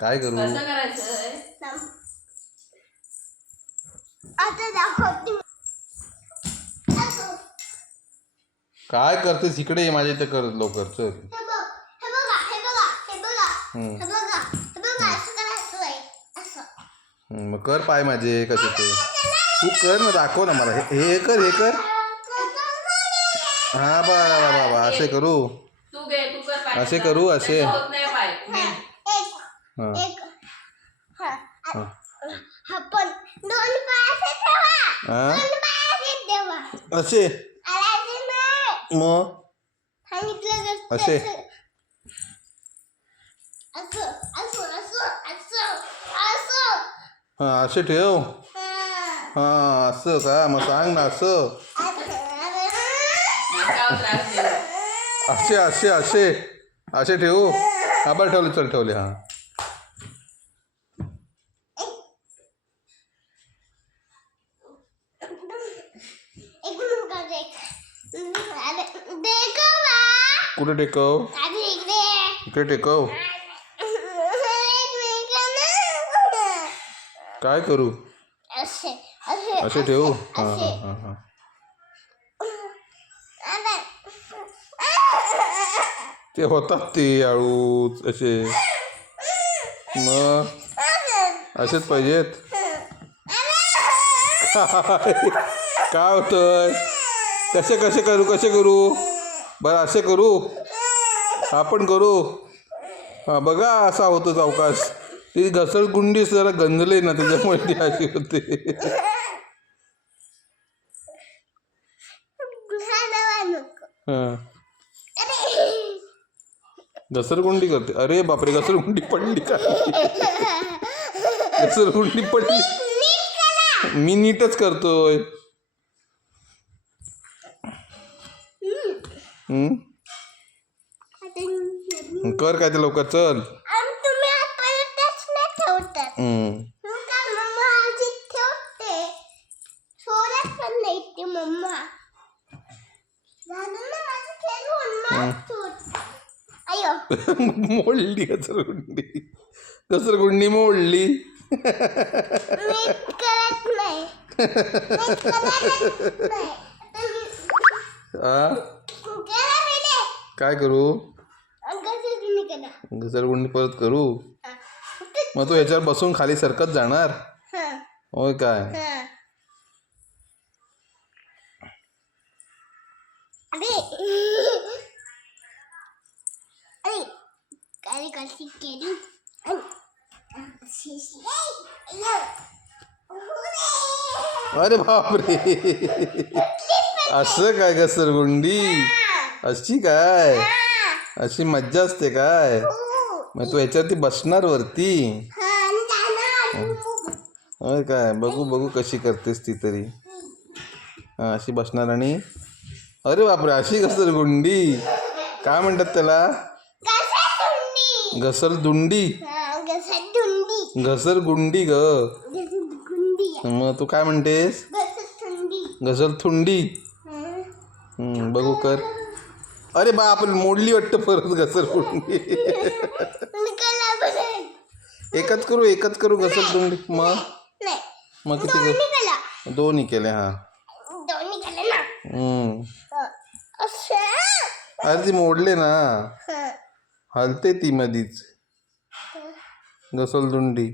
काय करू? कसं करायचं? आता दाखवते. काय करतेस? इकडे ये, माझ्या इथे कर लवकर. चल. हे बघा, हे बघा, हे बघा, हे बघा, हे बघा, हे बघा, असं करायचंय, असं. मग कर पाय माझे कसे ते. तू कर ना, दाखव ना मला. हे कर, हे कर. हा बा असे करू. तू घे, तू कर पाय. असे करू, असे. होत नाही पाय. हा. एक हा पण दोन पाय असे ठेवा. हा? दोन पाय असे ठेवा. असे अरे नाही. मग सांगितलं तर असे. असं असं असं असं असं. हा असे ठेव. हा असं का? मग सांग ना असं. नाकावर त्रास देऊ. असे असे असे असे ठेवू. हा बरं ठेवले, चल ठेवले. हा कुठे टेकव? इकडे टेकव. काय करू? असे ठेवू. हा हा हा हा. ते होतात ते हळूच असे. मग असेच पाहिजेत. काय होतंय? कसे कसे करू, कसे करू? बरं असे करू. आपण करू. हा बघा असा होतो चौकास. ती घसरगुंडी जरा गंजले ना, त्याच्यामुळे ती अशी होते. हा घसरगुंडी करते. अरे बापरे, घसरगुंडी पडली का? घसरगुंडी पडली. मी नीटच करतोय. कर काय ते लवकर, चल. मोडली घसरगुंडी. घसरगुंडी मोडली. काय करू? घसरगुंडी परत करू. मग तू ह्याच्यावर बसून खाली सरकत जाणार. होय काय? अरे बापरे, असं काय घसरगुंडी? अशी काय? अशी मज्जा असते काय? मग तू ह्याच्यावरती बसणार वरती. होय काय? बघू बघू कशी करतेस ती तरी. हा अशी बसणार आणि अरे बापरे, अशी घसरगुंडी. काय म्हणतात त्याला? घसरगुंडी. घसरगुंडी ग. मग तू काय म्हणतेस? घसरथुंडी. बघू कर. अरे बा आपण मोडली वाटतं परत घसरगुंडी. एकच करू, एकच करू घसरगुंडी. मग किती? दोन्ही केले. हा अरे ती मोडले ना, हलते ती मधीच. घसरगुंडी.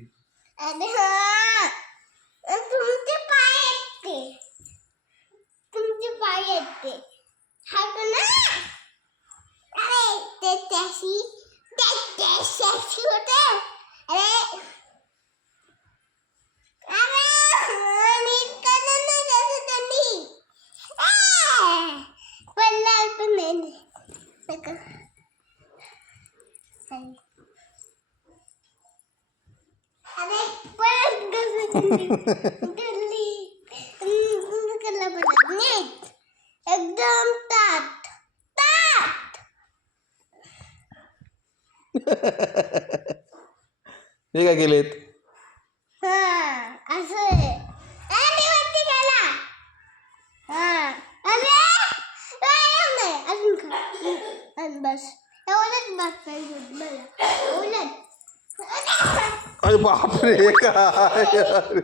एकदम ताट ताट. हे काय केलेत? असं बस एवढंच बस पाहिजे मला. एवढंच. अरे बापरे काय अरे